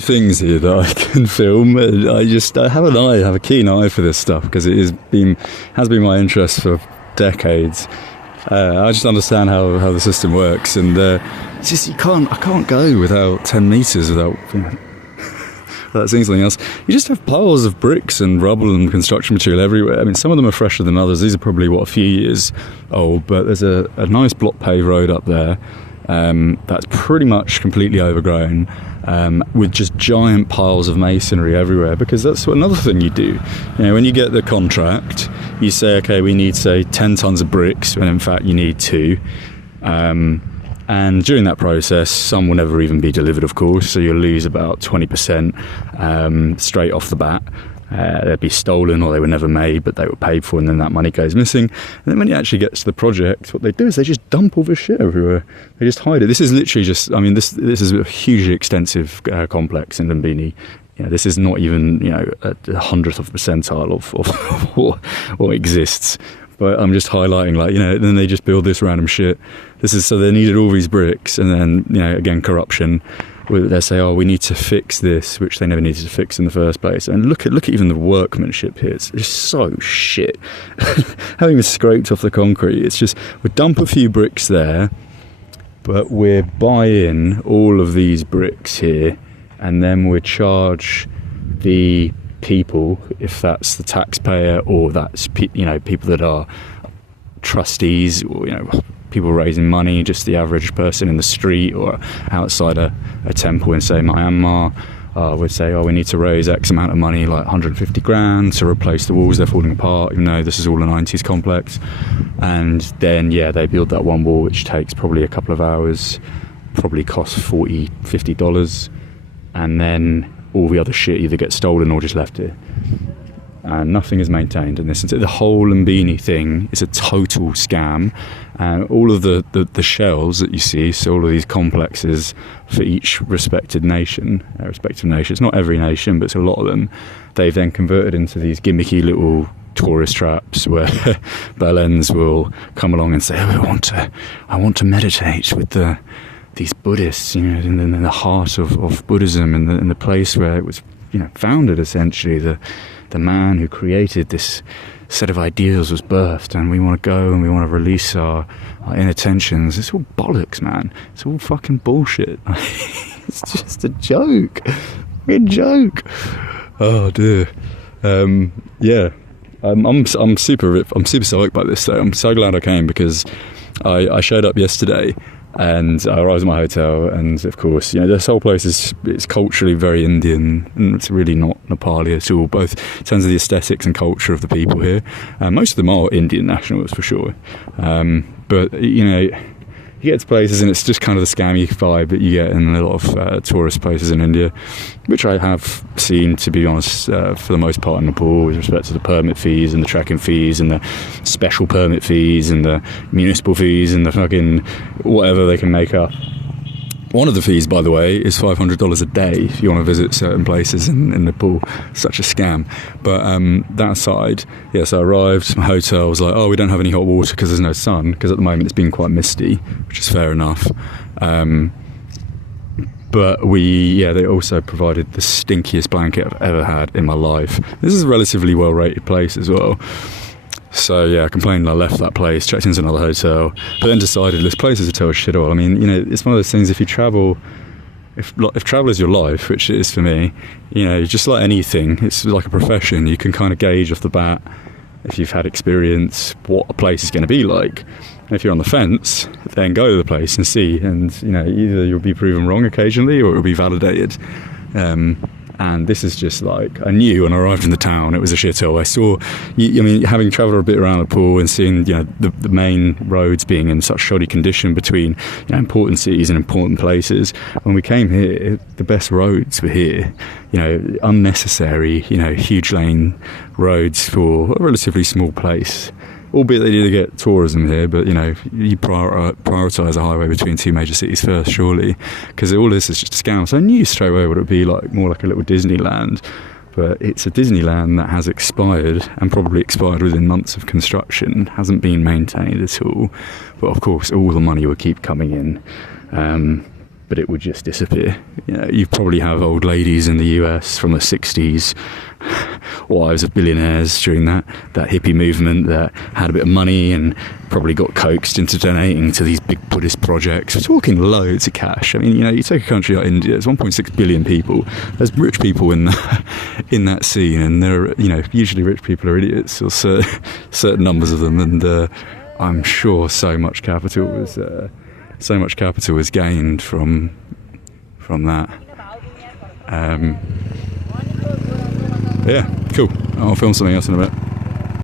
things here that I can film. I have a keen eye for this stuff because it has been my interest for decades. I just understand how the system works, and it's just I can't go without 10 meters without seeing something else. You just have piles of bricks and rubble and construction material everywhere. I mean, some of them are fresher than others. These are probably a few years old, but there's a nice block paved road up there that's pretty much completely overgrown, with just giant piles of masonry everywhere, because that's another thing you do. When you get the contract, you say, okay, we need, say, 10 tons of bricks, when in fact you need 2. And during that process, some will never even be delivered, of course, so you'll lose about 20% straight off the bat. They'd be stolen, or they were never made, but they were paid for, and then that money goes missing. And then when you actually get to the project, what they do is they just dump all this shit everywhere. They just hide it. This is literally just, this is a hugely extensive complex in Lumbini. This is not even, a 100th of a percentile of what exists. But I'm just highlighting, then they just build this random shit. So they needed all these bricks, and then, again, corruption. They say, oh, we need to fix this, which they never needed to fix in the first place. And look at even the workmanship here. It's just so shit. Having this scraped off the concrete, it's just, we dump a few bricks there, but we buy in all of these bricks here, and then we charge the people, if that's the taxpayer or that's people that are trustees, or people raising money, just the average person in the street or outside a temple in, say, Myanmar, would say, oh, we need to raise X amount of money, like 150 grand to replace the walls, they're falling apart, even though this is all a 90s complex. And then they build that one wall, which takes probably a couple of hours, probably costs $40, $50, and then all the other shit either gets stolen or just left here. And nothing is maintained in this. The whole Lumbini thing is a total scam. And all of the shells that you see, so all of these complexes for each respective nation, it's not every nation, but it's a lot of them, they've then converted into these gimmicky little tourist traps where Belens will come along and say, oh, I want to meditate with these Buddhists, in the heart of Buddhism, in the place where it was, founded, essentially. The man who created this set of ideals was birthed, and we want to go and we want to release our inner tensions. It's all bollocks, man. It's all fucking bullshit. It's just a joke. A joke. Oh dear. I'm super stoked by this though. I'm so glad I came, because I showed up yesterday. And I arrived at my hotel, and of course, this whole place it's culturally very Indian, and it's really not Nepali at all, both in terms of the aesthetics and culture of the people here. Most of them are Indian nationals, for sure. But, you get to places and it's just kind of the scammy vibe that you get in a lot of tourist places in India, which I have seen, to be honest, for the most part in Nepal, with respect to the permit fees and the trekking fees and the special permit fees and the municipal fees and the fucking whatever they can make up. One of the fees, by the way, is $500 a day if you want to visit certain places in Nepal. Such a scam. But that aside, so I arrived to my hotel, was like, oh, we don't have any hot water because there's no sun, because at the moment it's been quite misty, which is fair enough. But they also provided the stinkiest blanket I've ever had in my life. This is a relatively well-rated place as well. So I complained, I left that place, checked into another hotel, but then decided this place is a total shit all. I mean, it's one of those things, if you travel, if travel is your life, which it is for me, just like anything, it's like a profession. You can kind of gauge off the bat, if you've had experience, what a place is going to be like. And if you're on the fence, then go to the place and see, and either you'll be proven wrong occasionally or it'll be validated. And this is just like, I knew when I arrived in the town it was a shithole. I saw, having travelled a bit around Nepal and seeing, the main roads being in such shoddy condition between, important cities and important places. When we came here, the best roads were here. Unnecessary, huge lane roads for a relatively small place. Albeit they do get tourism here, but you prioritise a highway between two major cities first, surely, because all this is just a scam. So I knew straight away what it would be like, more like a little Disneyland, but it's a Disneyland that has expired, and probably expired within months of construction, hasn't been maintained at all. But of course, all the money will keep coming in. but it would just disappear. You know, you probably have old ladies in the US from the 60s, wives of billionaires during that hippie movement that had a bit of money and probably got coaxed into donating to these big Buddhist projects. We're talking loads of cash. I mean, you know, you take a country like India, there's 1.6 billion people. There's rich people in that scene, and they're, you know, usually rich people are idiots, or certain numbers of them, and I'm sure so much capital was gained from that. Yeah, cool. I'll film something else in a bit.